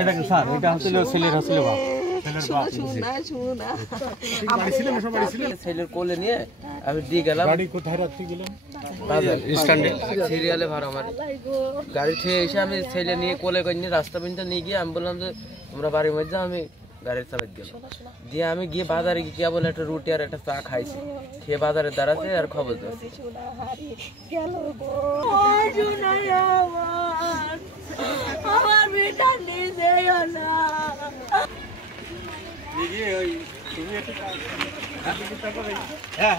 এটা কি স্যার এটা হচ্ছিল ছেলের বাপ ছেলের কোলে নিয়ে আমি দিয়ে গেলাম। গাড়ি কোথায় রাখতে গেলাম? স্ট্যান্ডে সিরিয়ালে ভাড়া আমার গাড়ি থেকে এসে আমি ছেলে নিয়ে কোলে করে নিয়ে রাস্তা পর্যন্ত নিয়ে গিয়ে আমি বললাম যে তোমরা বাড়ির মধ্যে, আমি গাড়ির চালাতে গেলাম। দিয়ে আমি গিয়ে বাজারে গিয়ে বলে একটা রুটি আর একটা চা খাইছি, খেয়ে বাজারে দাঁড়াতে আর খবর দিচ্ছি। আমার বেটা নিজে না হ্যাঁ